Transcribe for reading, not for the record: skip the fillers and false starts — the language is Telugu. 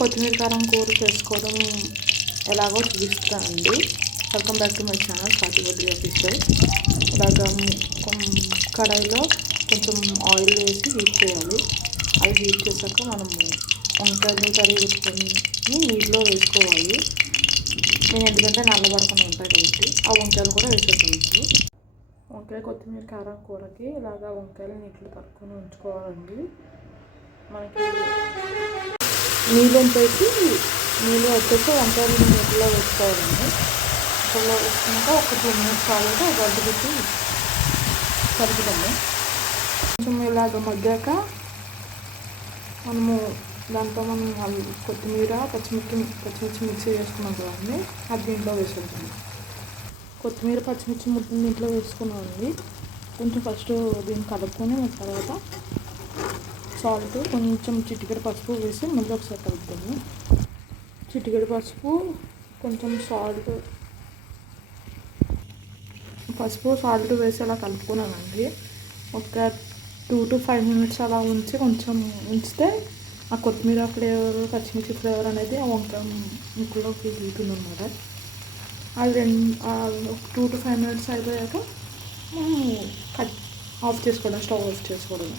కొత్తిమీర కారం కూర చేసుకోవడం ఎలాగో చూపిస్తానండి. Welcome back to my channel Swathi వడ్డీ ఆఫీసర్. ఇలాగా కడాయిలో కొంచెం ఆయిల్ వేసి హీట్ చేయాలి. అది హీట్ చేశాక మనము వంకాయలు కర్రీ పెట్టుకొని నీటిలో వేసుకోవాలి. నేను ఎందుకంటే నల్లబడకుండా ఉంటాయి కాబట్టి ఆ వంకాయలు కూడా వేసేసుకోవచ్చు. వంకాయ కొత్తిమీర కారం కూరకి ఇలాగా వంకాయలు నీటిలో తరుక్కొని ఉంచుకోవాలండి. మనకి నీళ్ళు ఉంపేసి నీళ్ళు వచ్చేసి వంకాయలు నీటిలో వేసుకోవాలండి. నీటిలో వేసుకున్నాక ఒక 2 minutes కావాలి గడ్డ పెట్టి కలుపుతాము. కొంచెం ఇలాగ మగ్గాక మనము దాంట్లో మనం కొత్తిమీర పచ్చిమిర్చి మిక్సీ వేసుకున్నాం కదండి, అది దీంట్లో వేసుకుంటాము. కొత్తిమీర పచ్చిమిర్చి ముద్ద దీంట్లో వేసుకున్నామండి. కొంచెం ఫస్ట్ దీన్ని కలుపుకొని తర్వాత సాల్ట్ కొంచెం చిటికెడు పసుపు వేసి మళ్ళీ ఒకసారి కలుపుతాము. చిటికెడు పసుపు కొంచెం సాల్ట్ వేసి అలా కలుపుకున్నానండి. ఒక 2 to 5 minutes అలా ఉంచితే ఆ కొత్తిమీర ఫ్లేవర్ పచ్చిమిర్చి ఫ్లేవర్ అనేది ఆ వంకాయ ముక్కలోకి దిగుతుందన్నమాట. అది 2 to 5 minutes అయిపోయాక మనం ఆఫ్ చేసుకోవడం, స్టవ్ ఆఫ్ చేసుకోవడం.